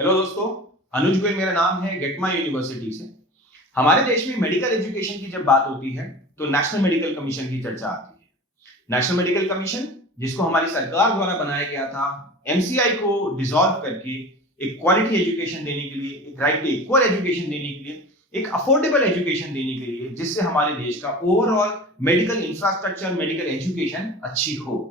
Hello दोस्तों, अनुज गोयल मेरा नाम है, गेट माय यूनिवर्सिटी से। हमारे देश में मेडिकल एजुकेशन की जब बात होती है तो नेशनल मेडिकल कमीशन की चर्चा आती है। नेशनल मेडिकल कमीशन, जिसको हमारी सरकार द्वारा बनाया गया था एमसीआई को डिसॉल्व करके एक क्वालिटी एजुकेशन देने के लिए, एक राइट टू इक्वल एजुकेशन देने के लिए, एक अफोर्डेबल एजुकेशन देने के लिए, जिससे हमारे देश का overall medical infrastructure, medical education अच्छी हो।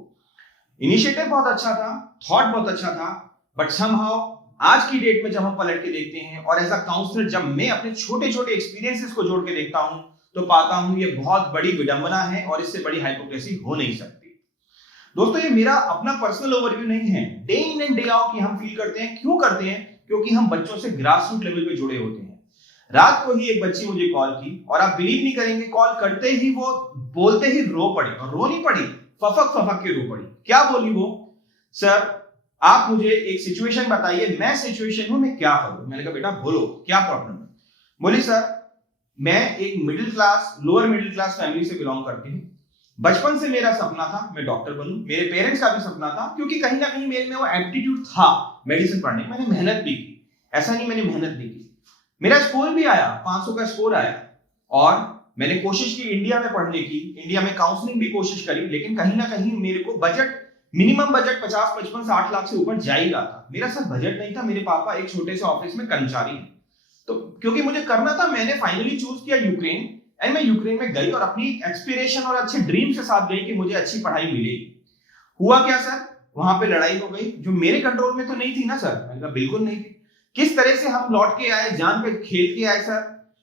इनिशिएटिव बहुत अच्छा था, थॉट बहुत अच्छा था, बट समहाउ आज की डेट में जब हम पलट के देखते हैं और एज अ काउंसलर जब मैं अपने छोटे छोटे एक्सपीरियंसेस को जोड़ के देखता हूं तो पाता हूं ये बहुत बड़ी विडंबना है और इससे बड़ी हाइपोक्रेसी हो नहीं सकती। दोस्तों, ये मेरा अपना पर्सनल ओवरव्यू नहीं है। Day in and day out ये हम फील करते हैं। क्यों करते हैं? क्योंकि हम बच्चों से ग्रास रूट लेवल पे जुड़े होते हैं। रात को ही एक बच्ची मुझे कॉल की और आप बिलीव नहीं करेंगे, कॉल करते ही वो बोलते ही रो पड़ी, और रो नहीं पड़ी, फफक फफक के रो पड़ी। क्या बोली वो? सर, आप मुझे एक सिचुएशन बताइए, मैं सिचुएशन हूं, मैं क्या करूं? मैंने कहा बेटा बोलो, क्या प्रॉब्लम है? बोली सर, मैं एक middle class, lower middle class family से बिलोंग करती हूं। बचपन से मेरा सपना था मैं डॉक्टर बनूं। मेरे पेरेंट्स का भी सपना था, क्योंकि कहीं ना कहीं मेरे में वो एप्टीट्यूड था मेडिसिन पढ़ने की। मैंने मेहनत भी की, ऐसा नहीं मैंने मेहनत नहीं की। मेरा स्कोर भी आया, 500 का स्कोर आया, और मैंने कोशिश की इंडिया में पढ़ने की, इंडिया में काउंसलिंग भी कोशिश करी, लेकिन कहीं ना कहीं मेरे को बजट, मिनिमम बजट 50, 55, 60 लाख से ऊपर जा ही रहा था। मेरा सर बजट नहीं था। मेरे पापा एक छोटे से ऑफिस में कर्मचारी हैं, तो क्योंकि मुझे करना था, मैंने फाइनली चूज किया यूक्रेन। एंड मैं यूक्रेन में गई और अपनी एक्सपीरेशन और अच्छे ड्रीम के साथ गई कि मुझे अच्छी पढ़ाई मिलेगी। हुआ क्या सर? वहां पे लड़ाई हो गई जो मेरे कंट्रोल में तो नहीं थी ना सर। मैंने कहा बिल्कुल नहीं थी। किस तरह से हम लौट के आए, जान पे खेल के आए सर,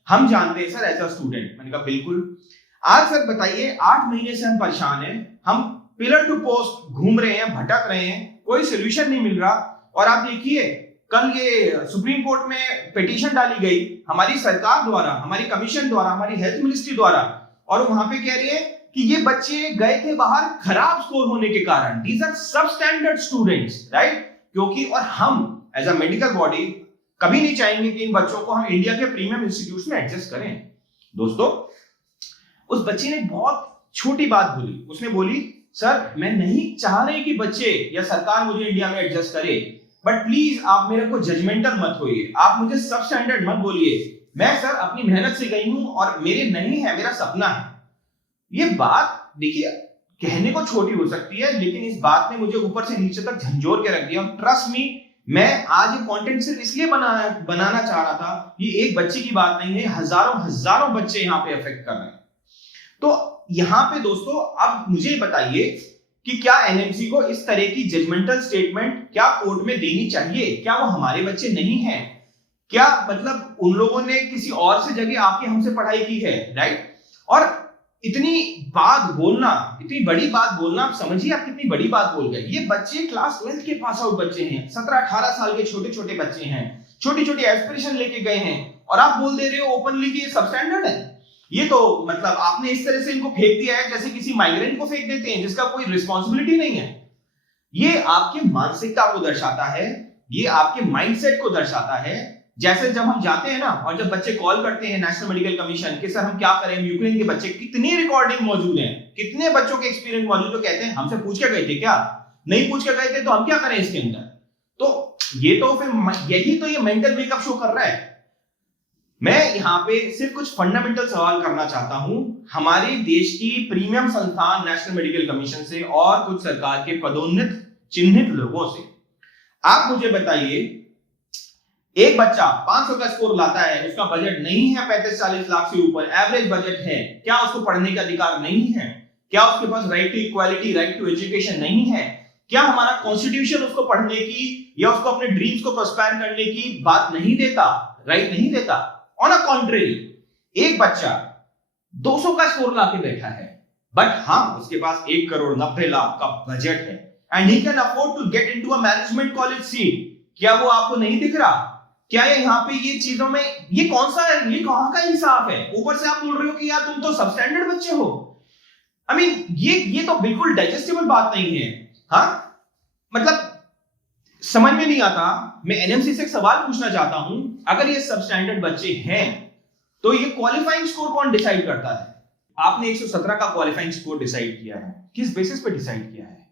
हम जानते हैं सर एज अ स्टूडेंट। मैंने कहा बिल्कुल। आज सर बताइए, 8 महीने से हम परेशान हैं, हम पिलर टू पोस्ट घूम रहे हैं, भटक रहे हैं, कोई सोल्यूशन नहीं मिल रहा। और आप देखिए, कल ये सुप्रीम कोर्ट में पिटीशन डाली गई हमारी सरकार द्वारा, हमारी कमीशन द्वारा, हमारी हेल्थ मिनिस्ट्री द्वारा, और वहां पे कह रही है कि ये बच्चे गए थे बाहर खराब स्कोर होने के कारण। दीज आर सब स्टैंडर्ड स्टूडेंट्स, राइट? क्योंकि और हम एज अ मेडिकल बॉडी कभी नहीं चाहेंगे कि इन बच्चों को हम इंडिया के प्रीमियम इंस्टीट्यूट्स में एडजस्ट करें। दोस्तों, उस बच्ची ने बहुत छोटी बात बोली। उसने बोली, सर मैं नहीं चाह रही कि बच्चे या सरकार मुझे इंडिया में एडजस्ट करे, बट प्लीज आप मेरे को जजमेंटल मत होइए, आप मुझे सब स्टैंडर्ड मत बोलिए। मैं सर अपनी मेहनत से गई हूं और मेरे नहीं है, मेरा सपना है। ये बात देखिए, कहने को छोटी हो सकती है, लेकिन इस बात ने मुझे ऊपर से नीचे तक झंझोर के रख दिया। और ट्रस्ट मी, मैं आज ये कंटेंट सिर्फ इसलिए बनाना चाह रहा था। ये एक बच्चे की बात नहीं है, हजारों हजारों बच्चे यहाँ पे अफेक्ट कर रहे हैं। तो यहां पे दोस्तों, अब मुझे बताइए कि क्या एनएमसी को इस तरह की जजमेंटल स्टेटमेंट क्या कोर्ट में देनी चाहिए? क्या वो हमारे बच्चे नहीं हैं? क्या मतलब उन लोगों ने किसी और से जगह आके हमसे पढ़ाई की है, राइट? और इतनी बात बोलना, इतनी बड़ी बात बोलना, आप समझिए आप कितनी बड़ी बात बोल गए। ये बच्चे क्लास 12 के पास आउट बच्चे हैं, 17-18 साल के छोटे छोटे बच्चे हैं, छोटी छोटी एस्पिरेशन लेके गए हैं, और आप बोल दे रहे हो ओपनली कि ये सब स्टैंडर्ड है। ये तो मतलब आपने इस तरह से इनको फेंक दिया है जैसे किसी माइग्रेंट को फेंक देते हैं जिसका कोई रिस्पॉन्सिबिलिटी नहीं है। ये आपकी मानसिकता को दर्शाता है, ये आपके माइंडसेट को दर्शाता है। जैसे जब हम जाते हैं ना, और जब बच्चे कॉल करते हैं नेशनल मेडिकल कमीशन कि सर हम क्या करें, यूक्रेन के बच्चे, कितनी रिकॉर्डिंग मौजूद है, कितने बच्चों के एक्सपीरियंस मौजूद, तो कहते हैं हमसे पूछ के गए थे क्या? नहीं पूछ के गए थे तो हम क्या करें इसके अंदर? तो ये तो फिर यही तो ये मेंटल वेकअप शो कर रहा है। मैं यहां पे सिर्फ कुछ फंडामेंटल सवाल करना चाहता हूं हमारे देश की प्रीमियम संस्थान नेशनल मेडिकल कमीशन से और कुछ सरकार के पदोन्नत चिन्हित लोगों से। आप मुझे बताइए, एक बच्चा 500 का स्कोर लाता है, उसका बजट नहीं है 35-40 लाख से ऊपर, एवरेज बजट है, क्या उसको पढ़ने का अधिकार नहीं है? क्या उसके पास right to equality, right to education नहीं है? क्या हमारा कॉन्स्टिट्यूशन उसको पढ़ने की या उसको अपने ड्रीम्स को प्रोस्पेयर करने की बात नहीं देता, राइट नहीं देता? ऑन अ कॉन्ट्रेरी, एक बच्चा 200 का स्कोर लाके बैठा है, बट हम उसके पास 1,90,00,000 का बजट है, and he can afford to get into a management college seat. क्या वो आपको नहीं दिख रहा? क्या यहाँ पे ये चीजों में ये कौन सा है, ये कहां का इंसाफ है? ऊपर से आप बोल रहे हो कि यार तुम तो सब स्टैंडर्ड बच्चे हो। आई मीन ये तो बिल्कुल डाइजेस्टेबल बात नहीं है। हाँ, मतलब समझ में नहीं आता। मैं एनएमसी से एक सवाल पूछना चाहता हूं, अगर ये सब स्टैंडर्ड बच्चे हैं तो ये क्वालिफाइंग स्कोर कौन डिसाइड करता है? आपने 117 का क्वालिफाइंग स्कोर डिसाइड किया है, किस बेसिस पे डिसाइड किया है?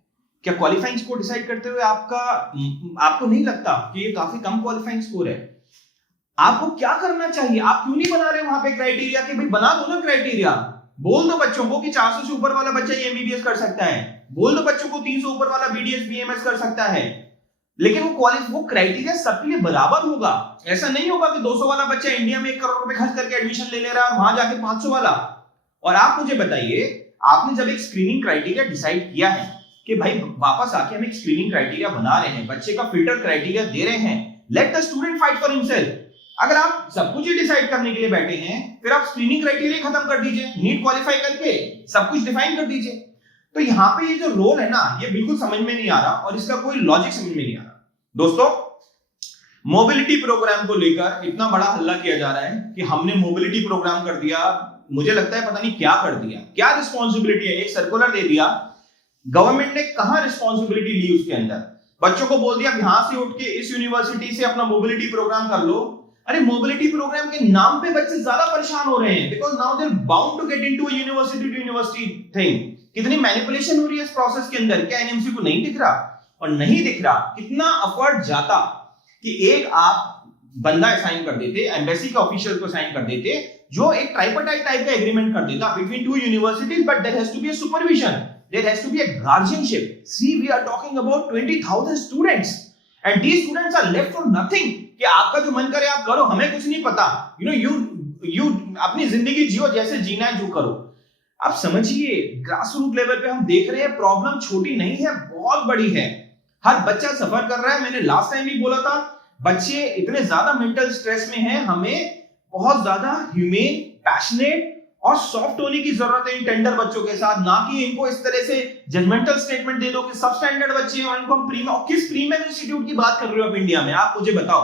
क्या क्वालिफाइंग स्कोर डिसाइड करते हुए आपको नहीं लगता कि ये काफी कम क्वालिफाइंग स्कोर है? आपको क्या करना चाहिए? आप क्यों नहीं बना रहे वहां पे क्राइटेरिया कि भाई बना दो ना क्राइटेरिया, बोल दो बच्चों को कि 400 से ऊपर वाला बच्चा ये एमबीबीएस कर सकता है, बोल दो बच्चों को 300 ऊपर वाला बीडीएस बीएमएस कर सकता है, लेकिन वो क्राइटेरिया सबके लिए बराबर होगा। ऐसा नहीं होगा कि 200 वाला बच्चा इंडिया में 1 करोड़ रुपए खर्च करके एडमिशन ले रहा है और वहां जाके 500 वाला। और आप मुझे बताइए, आपने जब एक स्क्रीनिंग क्राइटेरिया डिसाइड किया है कि भाई वापस आके हम एक स्क्रीनिंग क्राइटेरिया बना रहे हैं, बच्चे का फिल्टर क्राइटेरिया दे रहे हैं, let the student fight for himself. अगर आप सब कुछ ही डिसाइड करने के लिए बैठे हैं, फिर आप स्क्रीनिंग क्राइटेरिया खत्म कर दीजिए, नीट क्वालिफाई करके सब कुछ डिफाइन कर दीजिए। तो यहाँ पे ये जो रोल है ना, ये बिल्कुल समझ में नहीं आ रहा और इसका कोई लॉजिक समझ में नहीं आ रहा। दोस्तों, मोबिलिटी प्रोग्राम को लेकर इतना बड़ा हल्ला किया जा रहा है कि हमने मोबिलिटी प्रोग्राम कर दिया, मुझे लगता है पता नहीं क्या कर दिया, क्या रिस्पॉन्सिबिलिटी है, एक सर्कुलर दे दिया, गवर्नमेंट ने कहां रिस्पॉन्सिबिलिटी ली उसके अंदर, बच्चों को बोल दिया यहां से उठ के इस यूनिवर्सिटी से अपना मोबिलिटी प्रोग्राम कर लो। अरे मोबिलिटी प्रोग्राम के नाम पे बच्चे ज्यादा परेशान हो रहे हैं, because now they are bound to get into a university to university thing. कितनी मैनिपुलेशन हो रही है इस प्रोसेस के अंदर, क्या एनएमसी को नहीं दिख रहा? और नहीं दिख रहा, कितना एफर्ट जाता कि एक आप बंदा असाइन कर देते, एम्बेसी के ऑफिशियल को साइन कर देते, जो एक ट्राइपार्टाइट टाइप का एग्रीमेंट कर देता between two universities, but there has to be a supervision, there has to be a guardianship. See, we are talking about 20,000 students and these students are left for nothing, कि आपका जो मन करे आप करो, हमें कुछ नहीं पता, यू अपनी जिंदगी जियो, जैसे जीना है जो करो। आप समझिए, ग्रास रूट लेवल पे हम देख रहे हैं प्रॉब्लम छोटी नहीं है, बहुत बड़ी है। हर बच्चा सफर कर रहा है। मैंने लास्ट टाइम भी बोला था, बच्चे इतने ज्यादा मेंटल स्ट्रेस में हैं, हमें बहुत ज्यादा ह्यूमेन, पैशनेट और सॉफ्ट होने की जरूरत है इन टेंडर बच्चों के साथ, ना कि इनको इस तरह से जजमेंटल स्टेटमेंट दे दो कि सब स्टैंडर्ड बच्चे हैं और इनको हम प्रीमियम, किस प्रीमियम इंस्टीट्यूट की बात कर रहे हो आप इंडिया में? आप मुझे बताओ।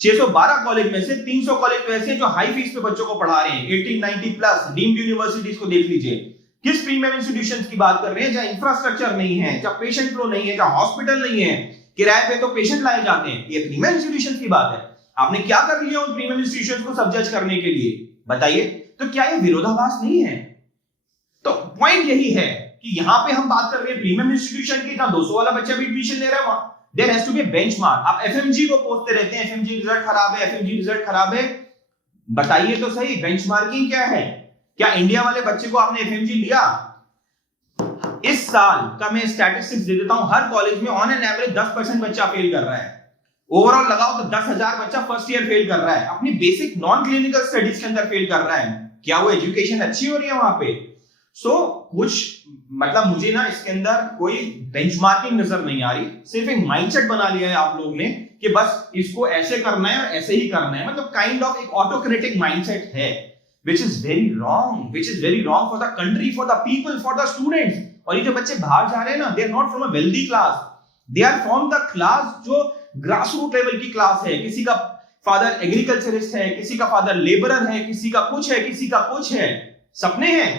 612 कॉलेज में से 300 कॉलेज तो ऐसे हैं जो हाई फीस पे बच्चों को पढ़ा रहे हैं, 18-90 प्लस डीम्ड यूनिवर्सिटीज को देख लीजिए। किस प्रीमियम इंस्टीट्यूशंस की बात कर रहे हैं जहां इंफ्रास्ट्रक्चर नहीं है, जहां पेशेंट फ्लो नहीं है, जहां हॉस्पिटल नहीं है, किराए पे तो पेशेंट लाए जाते हैं। ये प्रीमियम इंस्टीट्यूशंस की बात है। आपने क्या कर लिया उन प्रीमियम इंस्टीट्यूशंस को सब जज करने के लिए? बताइए, तो क्या ये विरोधाभास नहीं है? तो पॉइंट यही है कि यहां पे हम बात कर रहे हैं प्रीमियम इंस्टीट्यूशन की, जहां 200 वाला बच्चा भी एडमिशन ले रहा है, वहां there has to be benchmark. आप एफएमजी को पूछते रहते हैं, एफएमजी रिजल्ट खराब है, एफएमजी रिजल्ट खराब है। बताइए तो सही, बेंचमार्किंग क्या है? क्या इंडिया वाले बच्चे को आपने एफएमजी लिया? इस साल का मैं स्टैटिस्टिक्स दे देता हूं, हर कॉलेज में ऑन एन एवरेज 10% बच्चा फेल कर रहा है। ओवरऑल लगाओ तो 10,000 बच्चा फर्स्ट ईयर फेल कर रहा है, अपनी बेसिक नॉन क्लिनिकल स्टडीज के अंदर फेल कर रहा है। क्या वो एजुकेशन अच्छी हो रही है वहां पे? कुछ मतलब मुझे ना इसके अंदर कोई बेंचमार्किंग नजर नहीं आ रही, सिर्फ एक माइंडसेट बना लिया है आप लोग ने कि बस इसको ऐसे करना है और ऐसे ही करना है, मतलब काइंड ऑफ एक ऑटोक्रेटिक माइंडसेट है, which is very wrong for the country, for the people, for the students। और ये जो बच्चे बाहर जा रहे हैं ना, they are not from a wealthy class, they are from the class जो ग्रास रूट लेवल की क्लास है। किसी का फादर एग्रीकल्चरिस्ट है, किसी का फादर लेबरर है, किसी का कुछ है, किसी का कुछ है, सपने हैं।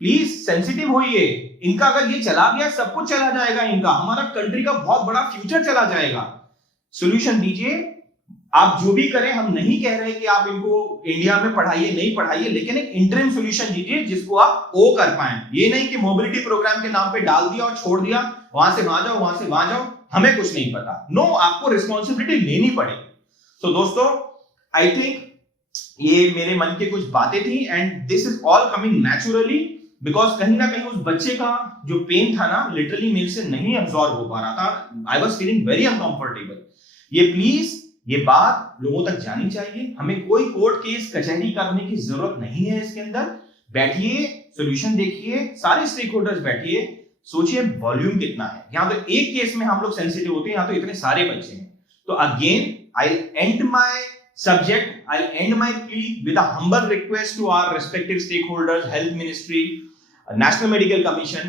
प्लीज सेंसिटिव होइए, इनका अगर ये चला गया सब कुछ चला जाएगा, इनका, हमारा कंट्री का बहुत बड़ा फ्यूचर चला जाएगा। सोल्यूशन दीजिए, आप जो भी करें, हम नहीं कह रहे कि आप इनको इंडिया में पढ़ाइए, नहीं पढ़ाइए, लेकिन एक इंटरिम सॉल्यूशन दीजिए जिसको आप ओ कर पाए। ये नहीं कि मोबिलिटी प्रोग्राम के नाम पे डाल दिया और छोड़ दिया, वहां से वहां जाओ, वहां से वहां जाओ, हमें कुछ नहीं पता। नो, आपको रिस्पॉन्सिबिलिटी लेनी पड़ेगी। तो दोस्तों, आई थिंक ये मेरे मन की कुछ बातें थी and this is all coming naturally, because कहीं ना कहीं उस बच्चे का जो पेन था ना, लिटरली मेरे से नहीं अब्सॉर्ब हो पा रहा था। I was feeling very uncomfortable. ये प्लीज, ये बात लोगों तक जानी चाहिए। हमें कोई कोर्ट केस कचहरी करने की जरूरत नहीं है। इसके अंदर बैठिए, सॉल्यूशन देखिए, सारे स्टेक होल्डर्स बैठिए, सोचिए वॉल्यूम कितना है। यहां तो एक केस में हम लोग सेंसिटिव होते हैं, यहां तो इतने सारे बच्चे हैं। तो again I and my subject, I'll end my plea with a humble request to our respective stakeholders, health ministry, national medical commission।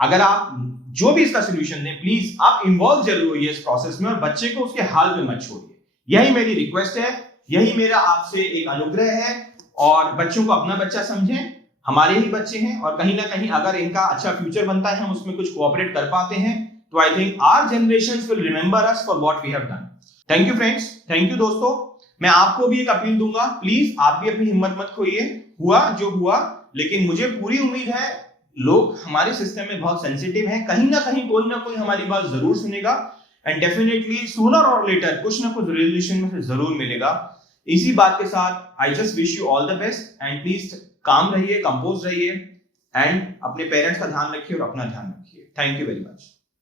अगर आप जो भी इसका solution दें, प्लीज आप इन्वॉल्व जरूर होइए इस प्रोसेस में और बच्चे को उसके हाल में मत छोड़िए। यही मेरी रिक्वेस्ट है, यही मेरा आपसे एक अनुग्रह है। और बच्चों को अपना बच्चा समझें, हमारे ही बच्चे हैं, और कहीं ना कहीं अगर इनका अच्छा फ्यूचर बनता है, हम उसमें कुछ कोऑपरेट कर पाते हैं, तो I think our generations will remember us for what we have done. Thank you friends, thank you दोस्तों। मैं आपको भी एक अपील दूंगा, प्लीज आप भी अपनी हिम्मत मत खोइए। हुआ जो हुआ, लेकिन मुझे पूरी उम्मीद है लोग हमारे सिस्टम में बहुत सेंसिटिव हैं, कहीं ना कहीं कोई ना कोई हमारी बात जरूर सुनेगा एंड डेफिनेटली सूनर और लेटर कुछ ना कुछ रेजोल्यूशन में से जरूर मिलेगा। इसी बात के साथ I just wish you all the best and please काम रहिए, कंपोज रहिए एंड अपने पेरेंट्स का ध्यान रखिए और अपना ध्यान रखिए। Thank you very much.